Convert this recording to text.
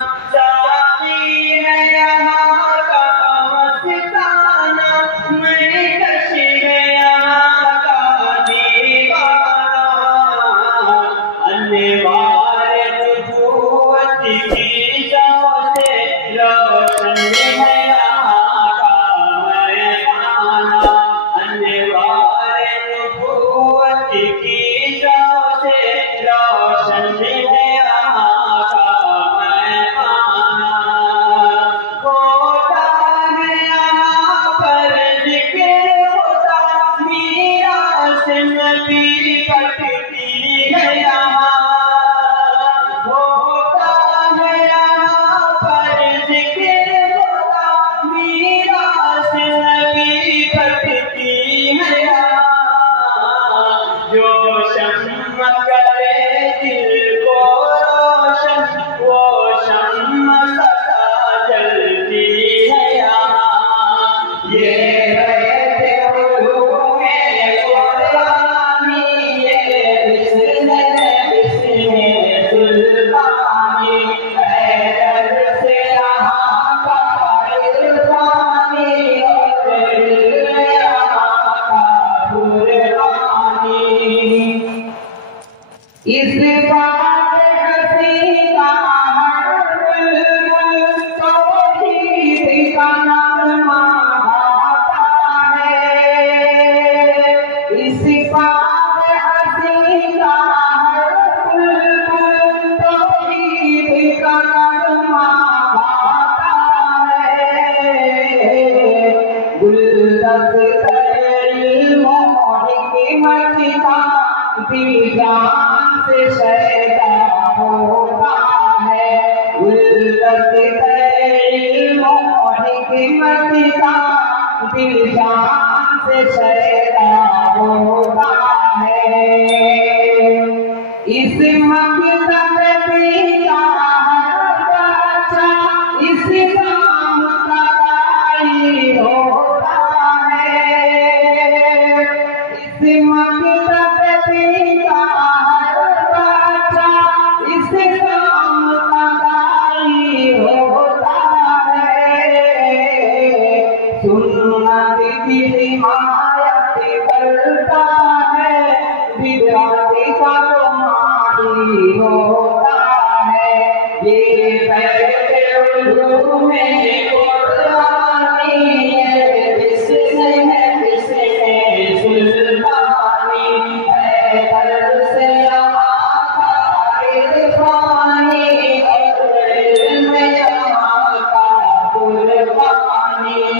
साकी है यहाँ का मस्ताना, मैं कश है यहाँ का दीवाना। अनवार नबूवत की शौ से रोशन है यहाँ का मैदाना। अनवार नबूवत की शौ से रोशन है नबी पटती है यहाँ, होता है यहाँ पर जिक्र होता, मीरास नबी पटती है यहाँ। जो शम्म करे दिल को रोशन, वो शम्म सदा जलती है यहाँ। ये इस बात हसी का हर बुलबुल तौहीद का नग़मा गाता है। इस बात हसी का हर बुलबुल तौहीद का नग़मा गाता है। गुलदस्ता इल्म और हिकमत का दीवान से शैदा होता है। गुलदस्ता इल्म और हिकमत का दीवान से शैदा होता है। इस मकसद का हर बच्चा इस काम का दाई होता है। इस मकसद का हर बच्चा इस काम का दाई होता है। सुन्नत की हिमायत करता है, विद्यार्थी का तो माही होता है। ये बैठे उर्दू में